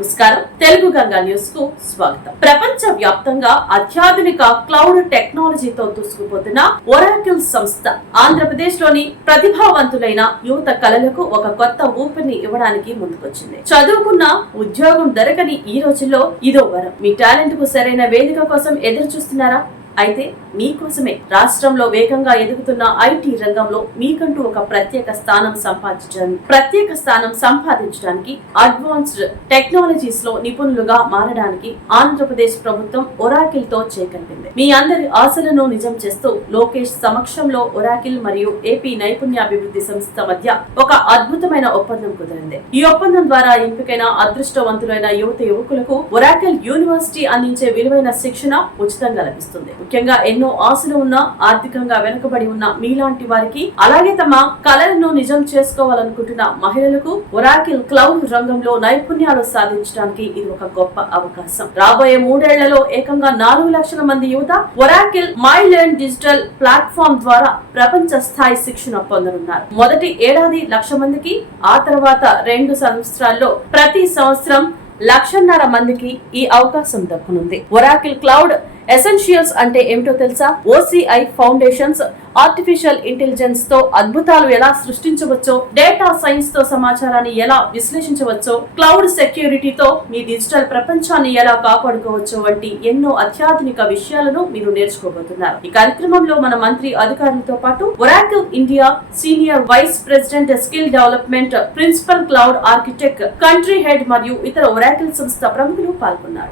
నమస్కారం, తెలుగు గంగా న్యూస్ కు స్వాగతం. ప్రపంచ వ్యాప్తంగా అత్యాధునిక క్లౌడ్ టెక్నాలజీతో దూసుకుపోతున్న ఒరాకిల్ సంస్థ ఆంధ్రప్రదేశ్ లోని ప్రతిభావంతులైన యువత కళలకు ఒక కొత్త ఊపిరిని ఇవ్వడానికి ముందుకొచ్చింది. చదువుకున్న ఉద్యోగం దొరకని ఈ రోజుల్లో ఇదో వరం. మీ టాలెంట్ కు సరైన వేదిక కోసం ఎదురు చూస్తున్నారా? అయితే మీకోసమే రాష్ట్రంలో వేగంగా ఎదుగుతున్న ఐటీ రంగంలో మీకంటూ ఒక ప్రత్యేక స్థానం సంపాదించడానికి అడ్వాన్స్డ్ టెక్నాలజీస్ లో నిపుణులుగా మారడానికి ఆంధ్రప్రదేశ్ ప్రభుత్వం ఒరాకిల్ తో చేకల్పింది. మీ అందరి ఆశలను నిజం చేస్తూ లోకేష్ సమక్షంలో ఒరాకిల్ మరియు ఏపీ నైపుణ్యాభివృద్ధి సంస్థ మధ్య ఒక అద్భుతమైన ఒప్పందం కుదిరింది. ఈ ఒప్పందం ద్వారా ఎంపికైన అదృష్టవంతులైన యువకులకు ఒరాకిల్ యూనివర్సిటీ అందించే విలువైన శిక్షణ ఉచితంగా లభిస్తుంది. ముఖ్యంగా ఎన్నో ఆశలు ఉన్న, ఆర్థికంగా వెనుకబడి ఉన్న మీలాంటి వారికి, అలాగే తమ కళలను నిజం చేసుకోవాలనుకుంటున్న మహిళలకు ఒరాకిల్ క్లౌడ్ రంగంలో నైపుణ్యాలు సాధించడానికి ఇది ఒక గొప్ప అవకాశం. రాబోయే 3 ఏళ్లలో ఏకంగా 4 లక్షల మంది యువత Oracle my learn digital platform ద్వారా ప్రపంచ స్థాయి శిక్షణ పొందనున్నారు. మొదటి ఏడాది 1,00,000 మందికి, ఆ తర్వాత 2 సంవత్సరాల్లో ప్రతి సంవత్సరం 1,50,000 మందికి ఈ అవకాశం దక్కనుంది. ఒరాకిల్ క్లౌడ్ ఎసెన్షియల్స్ అంటే ఏమిటో తెలుసా? OCI ఫౌండేషన్స్ ఆర్టిఫిషియల్ ఇంటెలిజెన్స్ తో అద్భుతాలు ఎలా సృష్టించవచ్చో, డేటా సైన్స్ తో సమాచారాన్ని ఎలా విశ్లేషించవచ్చో, క్లౌడ్ సెక్యూరిటీతో మీ డిజిటల్ ప్రపంచాన్ని ఎలా కాపాడుకోవచ్చో వంటి ఎన్నో అత్యాధునిక విషయాలను మీరు నేర్చుకోబోతున్నారు. ఈ కార్యక్రమంలో మన మంత్రి అధికారులతో పాటు Oracle India senior vice president skill development, principal cloud architect, country head మరియు ఇతర ఒరాకిల్ సంస్థ ప్రముఖులు పాల్గొన్నారు.